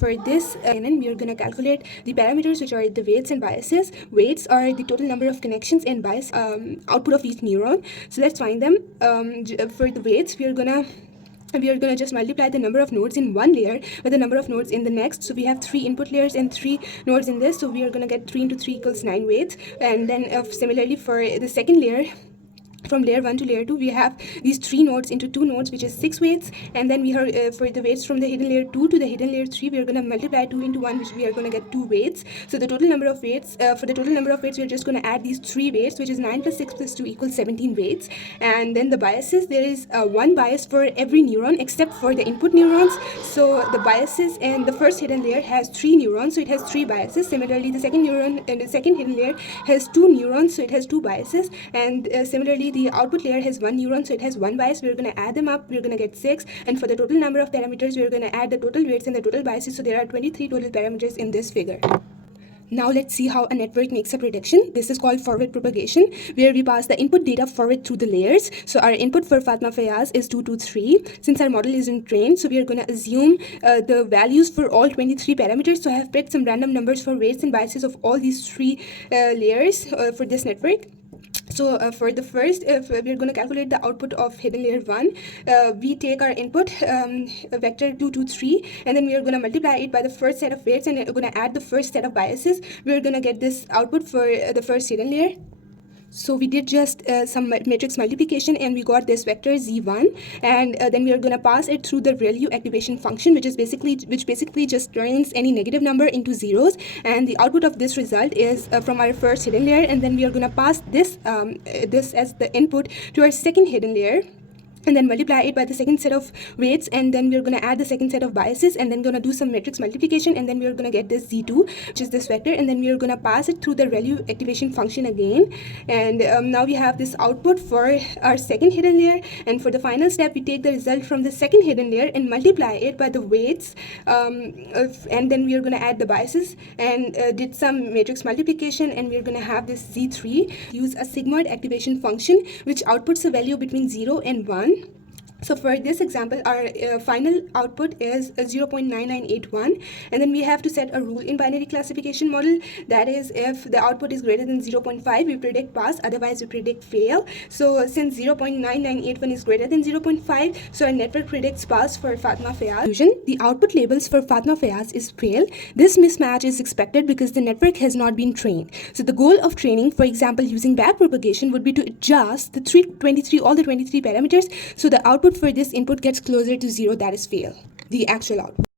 for this, we are going to calculate the parameters, which are the weights and biases. Weights are the total number of connections, and bias output of each neuron. So let's find them. For the weights, we are gonna just multiply the number of nodes in one layer with the number of nodes in the next. So we have 3 input layers and 3 nodes in this, so we are going to get 3 into 3 equals 9 weights. And then similarly for the second layer, from layer 1 to layer 2, we have these 3 nodes into 2 nodes, which is 6 weights. And then we have for the weights from the hidden layer 2 to the hidden layer 3, we are going to multiply 2 into 1, which we are going to get 2 weights. So the total number of weights, for the total number of weights, we are just going to add these 3 weights, which is 9 plus 6 plus 2 equals 17 weights. And then the biases, there is one bias for every neuron except for the input neurons. So the biases in the first hidden layer has 3 neurons, so it has 3 biases. Similarly, the second neuron in the second hidden layer has 2 neurons, so it has 2 biases. And similarly, the output layer has 1 neuron, so it has 1 bias. We're going to add them up, we're going to get 6. And for the total number of parameters, we're going to add the total weights and the total biases, so there are 23 total parameters in this figure. Now let's see how a network makes a prediction. This is called forward propagation, where we pass the input data forward through the layers. So our input for Fatma Fayaz is 223. Since our model isn't trained, so we are going to assume the values for all 23 parameters. So I have picked some random numbers for weights and biases of all these 3 layers for this network. So for the first, if we're going to calculate the output of hidden layer 1, we take our input vector 223, and then we are going to multiply it by the first set of weights, and we're going to add the first set of biases. We're going to get this output for the first hidden layer. So we did just some matrix multiplication, and we got this vector z1, and then we are going to pass it through the ReLU activation function, which basically just turns any negative number into zeros. And the output of this result is from our first hidden layer, and then we are going to pass this this as the input to our second hidden layer, and then multiply it by the second set of weights, and then we're going to add the second set of biases, and then going to do some matrix multiplication, and then we're going to get this z2, which is this vector, and then we're going to pass it through the ReLU activation function again. And now we have this output for our second hidden layer, and for the final step, we take the result from the second hidden layer and multiply it by the weights, and then we're going to add the biases, and did some matrix multiplication, and we're going to have this z3. Use a sigmoid activation function, which outputs a value between 0 and 1. So for this example, our final output is 0.9981, and then we have to set a rule in binary classification model. That is, if the output is greater than 0.5, we predict pass, otherwise we predict fail. So since 0.9981 is greater than 0.5, so our network predicts pass for Fatma Fayaz. The output labels for Fatma Fayaz is fail. This mismatch is expected because the network has not been trained. So the goal of training, for example using backpropagation, would be to adjust the all the 23 parameters, so the output for this input gets closer to 0, that is fail, the actual output.